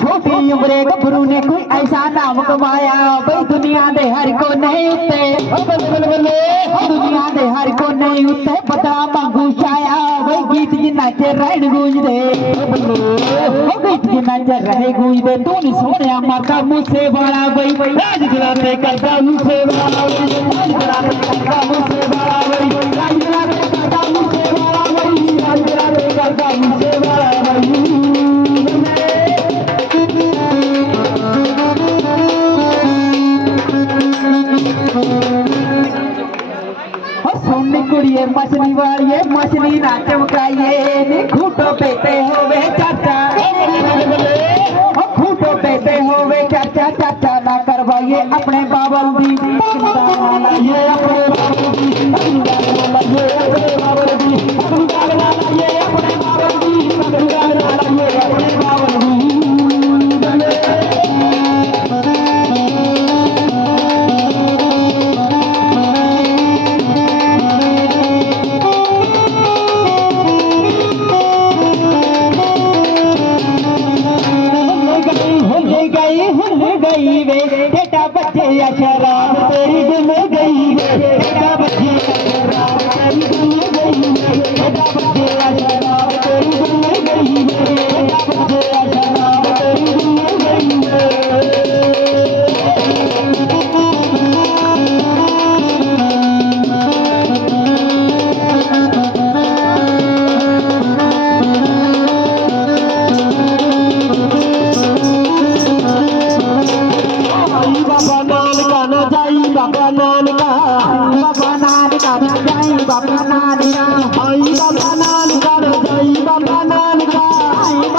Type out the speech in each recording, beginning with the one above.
छोटी उम्रे गबरू ने कोई ऐसा नाम कमाया हर को दुनिया दे हर को नहीं पता मांगू छाया भाई चे रहन गूंजदे। गीत जिन्ना चे रहे गूंजदे। तू नहीं सोने माता मुझसे वाला, भाई। राज करता मुझसे वाला। ये मछली वाले मछली नाचम का ये खूटो पेते होवे चाचा खूटो पेते होवे चाचा चाचा ना करवाइए अपने बाबल दी ये अपने बाबल दी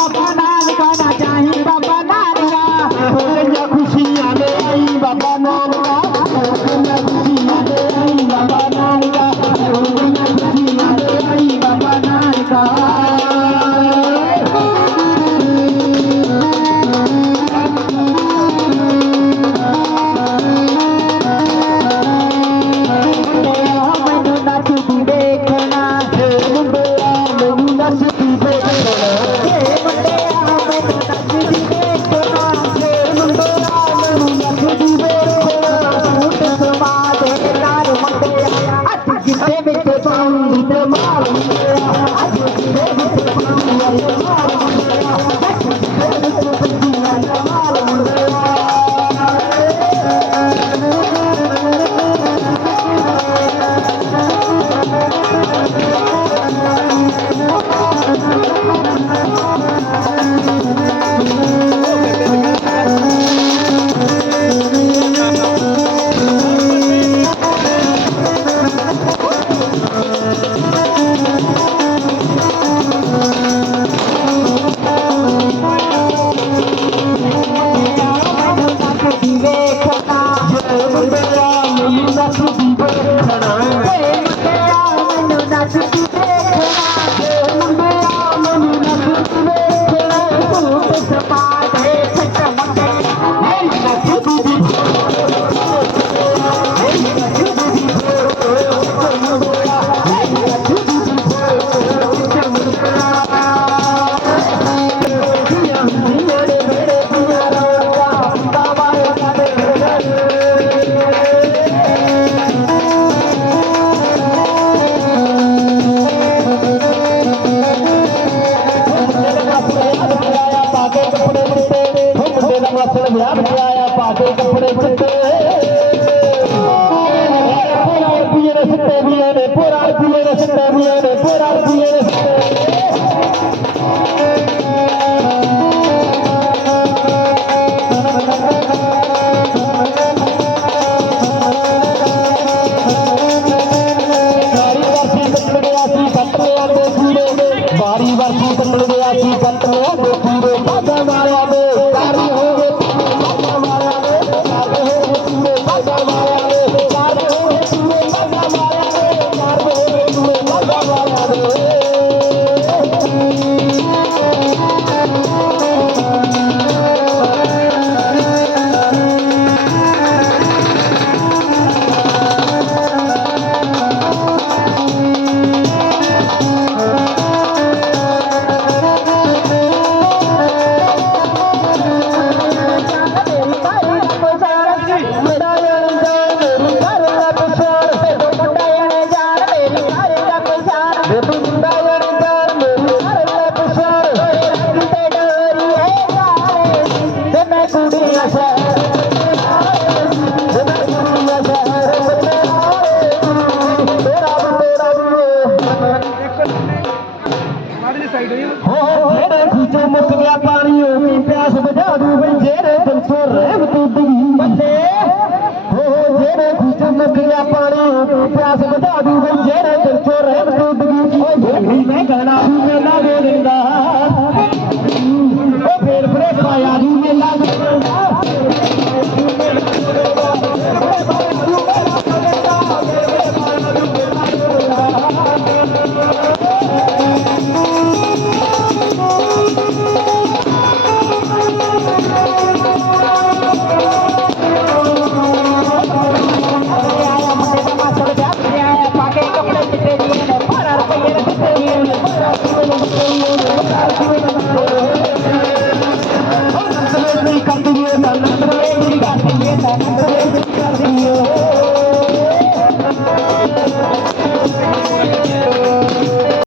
Bye-bye. वस्त्र व्याप पाटे कपडे चित्त ಸೈಡ್